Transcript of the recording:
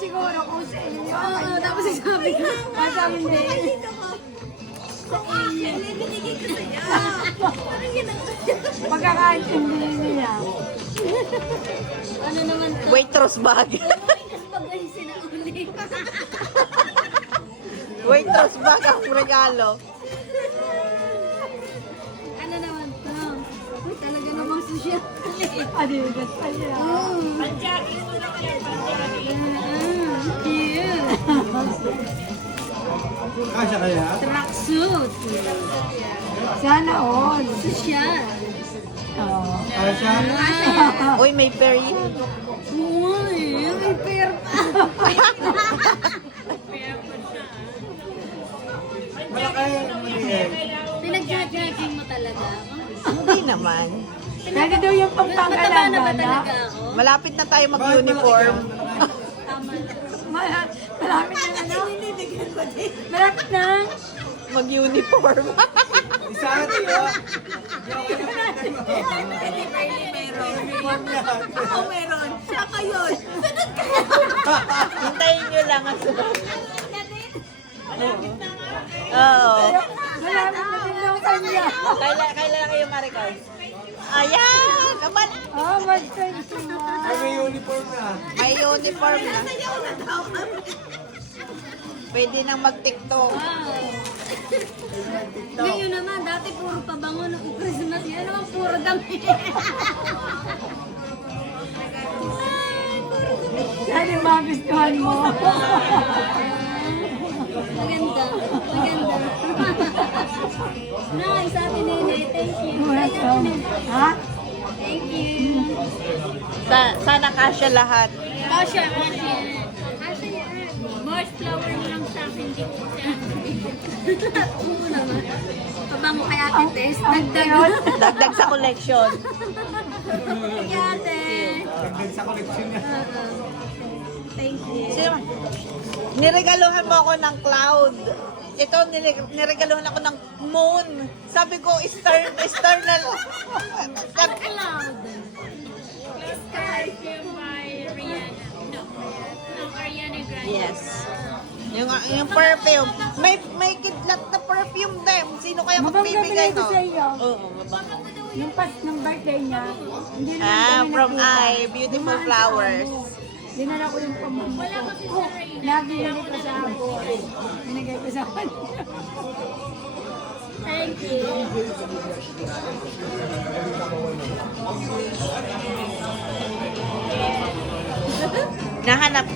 siguro kung sa inyo. Oo, tapos sabi ko. Sabi niya. Binigay ko sa'yo. Parang ginawa. Pagkakaintindi niya. Ano naman to? Waitress bag. Pag ay sinauli. Waitress bag ang regalo. Ano naman to? Uy, talaga namang social. Adigas pa siya. Panjaging mo lang yan, panjaging. Cute. Kasya kaya? Tracksuit. Sana all. Social. Oo. Kasya? Uy, may period. Uy, may pair pa. Malaki. Maliit. Pinag-jogging mo talaga. Hindi naman. Pwede daw yung Mataba na ba pampangalaga na. talaga ako? Malapit na tayo mag-uniform. Tama na. Malapit na ano? Malapit na. Mag-uniform. Isa atin, oh. Ako meron. Saka yun. Hintayin nyo lang ang sunod. Oo. Malapit na din yung kanya. Kailan kayo, Maricol? Ayan! Naman! Oh, mag-thank you, Ay, may uniform na. May uniform na. Pwede nang mag-tiktok. Ngayon naman, dati puro pabango nung Christmas. Yan naman puro damit. Yan yung magustuhan mo. Maganda. Maganda. Nice, Ate Nene. Thank you. Ha? Thank you. Sana kasya lahat. Kasha, Kasha. Kasha yan. Mars flower mo lang sa akin. Hindi ko siya. Oo naman. Pabango kay Ate Tess. Dagdag. Dagdag sa collection. Kay Ate. Dagdag sa collection niya. Thank you. Sino? Niregaluhan mo ako ng cloud. Ito, niregaluhan ako ng moon. Sabi ko, star na lang. Cloud. Sky by Rihanna. No, Ariana Grande. Yes. Yung perfume. May kidlat na perfume din. Sino kaya magbibigay Mababigay ko no? sa iyo. Oo, mabango. Yung pas ng birthday niya, hindi naman kami From nakita. I, Beautiful Flowers. Dinala ko yung pamangkin ko. Nabili ko sa ako. Binigay ko sa kanya. Thank you. Nahanap